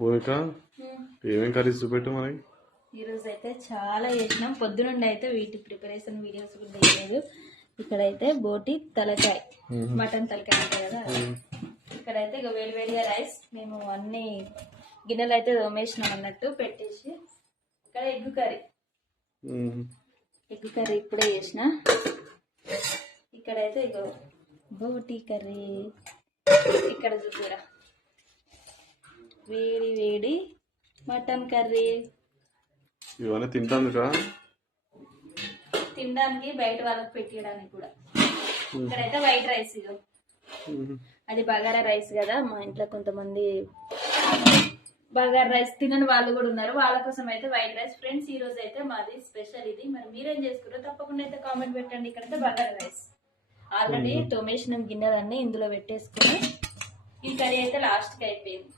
భూమిక ఏమేం కర్రీస్ చూపెట్టు మరి? ఈరోజు అయితే చాలా చేసినాం. పొద్దునుండి అయితే వీటి ప్రిపరేషన్ వీడియోస్ కూడా తీయలేదు. ఇక్కడైతే బోటి తలకాయ. మటన్ తలకాయ ఉంటుంది కదా. ఇక్కడైతే ఇక వేడి వేడిగా రైస్ మేము అన్ని గిన్నెలు అయితే తోమేసినాం అన్నట్టు పెట్టేసి ఇక్కడ ఎగ్ కర్రీ. ఎగ్ కర్రీ ఇప్పుడే చేసిన. ఇక్కడైతే ఇగో బోటి కర్రీ. ఇక్కడ చూపురా వేడి వేడి మటన్ కర్రీ. ఇవన్నీ తింటానుక తినడానికి బయట వాళ్ళకి పెట్టడానికి కూడా. ఇక్కడైతే వైట్ రైస్ అది బగారా రైస్ కదా మా ఇంట్లో కొంతమంది బగారా రైస్ తినని వాళ్ళు కూడా ఉన్నారు. వాళ్ళ కోసం అయితే వైట్ రైస్. ఫ్రెండ్స్ ఈ రోజు అయితే మాది స్పెషల్ ఇది. మరి మీరేం చేసుకున్నారో తప్పకుండా అయితే కామెంట్ పెట్టండి. ఇక్కడైతే బగారా రైస్. ఆల్రెడీ తోమేసిన గిన్నెలన్నీ ఇందులో పెట్టేసుకుని ఈ కర్రీ అయితే లాస్ట్కి అయిపోయింది.